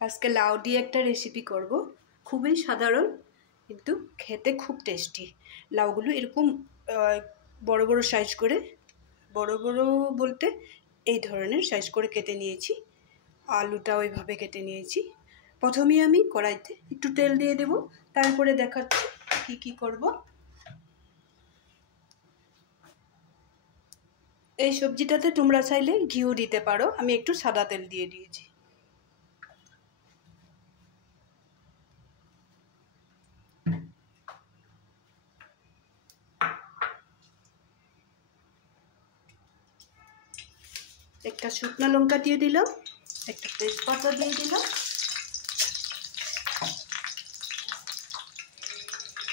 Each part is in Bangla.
আজকে লাউ দিয়ে একটা রেসিপি করব, খুবই সাধারণ কিন্তু খেতে খুব টেস্টি। লাউগুলো এরকম বড় বড় সাইজ করে, বড় বড় বলতে এই ধরনের সাইজ করে কেটে নিয়েছি। আলুটা ওইভাবে কেটে নিয়েছি। প্রথমেই আমি কড়াইতে একটু তেল দিয়ে দেব, তারপরে দেখাচ্ছি কি কি করব। এই সবজিটাতে তোমরা চাইলে ঘিও দিতে পারো, আমি একটু সাদা তেল দিয়ে দিয়েছি। একটা শুকনো লঙ্কা দিয়ে দিলাম, একটা তেজপাতা দিয়ে দিলাম।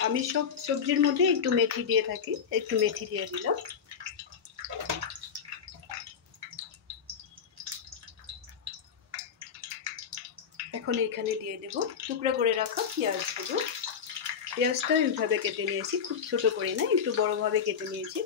আমি সব সবজির মধ্যে একটু মেথি দিয়ে থাকি, একটু মেথি দিয়ে দিলাম। এখন এখানে দিয়ে দেব টুকরা করে রাখা পেঁয়াজগুলো। পেঁয়াজটা এইভাবে কেটে নিয়েছি, খুব ছোট করে না, একটু বড়ভাবে কেটে নিয়েছি।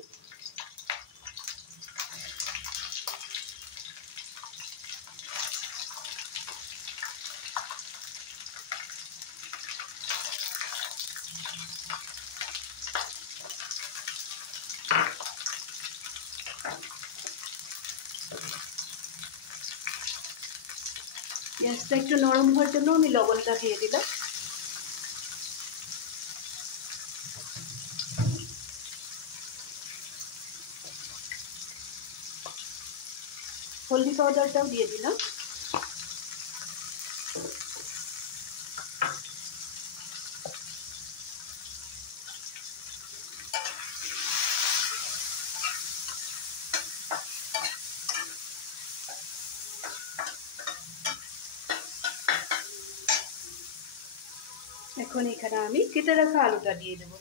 পেঁয়াজটা একটু নরম হওয়ার জন্য আমি লবণটা দিয়ে দিলাম। হলদি পাউডারটাও দিয়ে দিলাম। এখন এখানে আমি কেটে রাখা আলুটা দিয়ে দেব।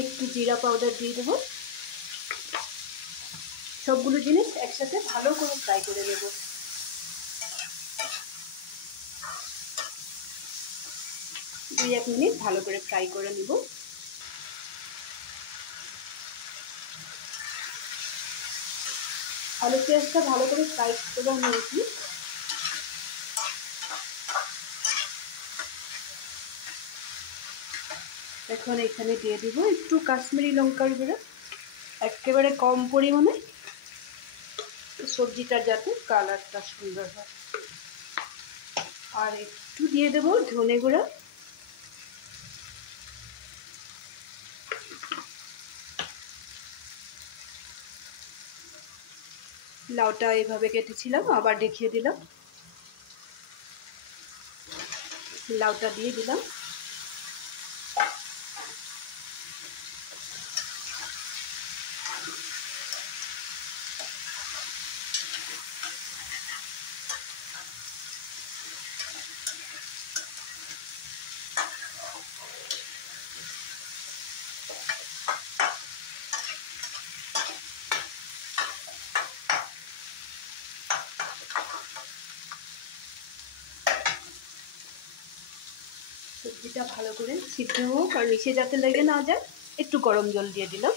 একটু জিরা পাউডার দিয়ে দেবো। সবগুলো জিনিস একসাথে ভালো করে ফ্রাই করে নেব। 2-1 মিনিট ভালো করে ফ্রাই করে নিব। আলু পেঁয়াজটা ভালো করে ফ্রাই করে নিয়েছি। এখন এখানে দিয়ে দিব একটু কাশ্মীরি লঙ্কার গুঁড়ো, একেবারে কম পরিমাণে, সবজিটা যাতে কালারটা সুন্দর হয়। আর একটু দিয়ে দেব ধনে গুঁড়া। লাউটা এইভাবে কেটেছিলাম, আবার দেখিয়ে দিলাম। লাউটা দিয়ে দিলাম। সবজিটা ভালো করে সিদ্ধ হোক আর নিচে যাতে লেগে না যায়, একটু গরম জল দিয়ে দিলাম।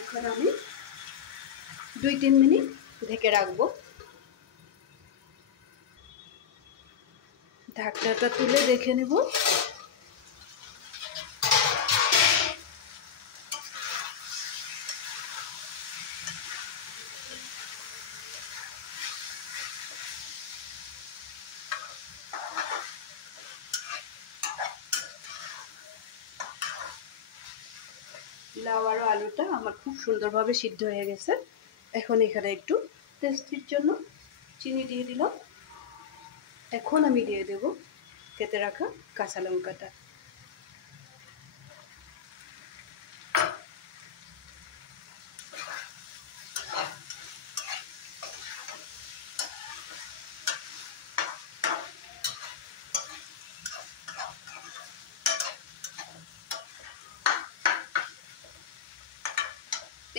এখন আমি 2-3 মিনিট ঢেকে রাখবো। ঢাকনাটা তুলে দেখে নেব। লাউ আর আলুটা আমার খুব সুন্দরভাবে সিদ্ধ হয়ে গেছে। এখন এখানে একটু টেস্টির জন্য চিনি দিয়ে দিলাম। এখন আমি দিয়ে দেব কেটে রাখা কাঁচা লঙ্কাটা।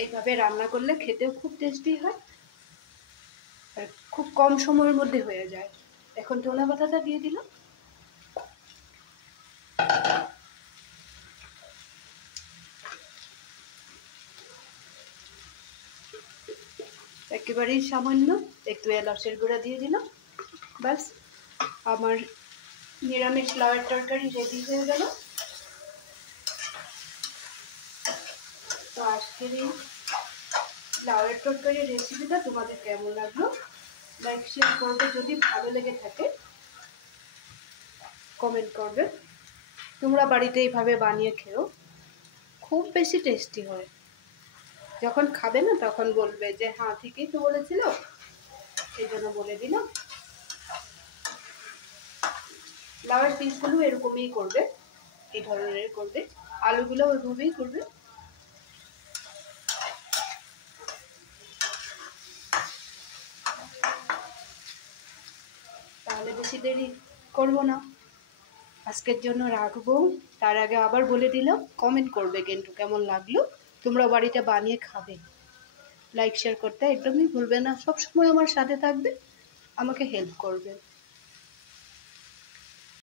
এইভাবে রান্না করলে খেতেও খুব টেস্টি হয় আর খুব কম সময়ের মধ্যে হয়ে যায়। এখন ধনে পাতাটা দিয়ে দিলাম। একেবারেই সামান্য একটু এলাচের গুঁড়া দিয়ে দিলাম। ব্যাস আমার নিরামিষ লাউয়ের তরকারি রেডি হয়ে গেল। তো আজকের এই লাউয়ের তরকারির রেসিপিটা তোমাদের কেমন লাগলো লাইক শেয়ার করবে, যদি ভালো লেগে থাকে কমেন্ট করবে। তোমরা বাড়িতে এইভাবে বানিয়ে খেও, খুব বেশি টেস্টি হয়। যখন খাবে না তখন বলবে যে হ্যাঁ ঠিকই তো বলেছিল, এই জন্য বলে দিলাম। লাউয়ের পিসগুলো এরকমই করবে, এই ধরনের করবে, আলুগুলো ওইভাবেই করবে। তাহলে বেশি দেরি করবো না, আজকের জন্য রাখবো। তার আগে আবার বলে দিলাম, কমেন্ট করবে কিন্তু কেমন লাগলো, তোমরা বাড়িতে বানিয়ে খাবে। লাইক শেয়ার করতে একদমই ভুলবে না, সবসময় আমার সাথে থাকবে, আমাকে হেল্প করবে।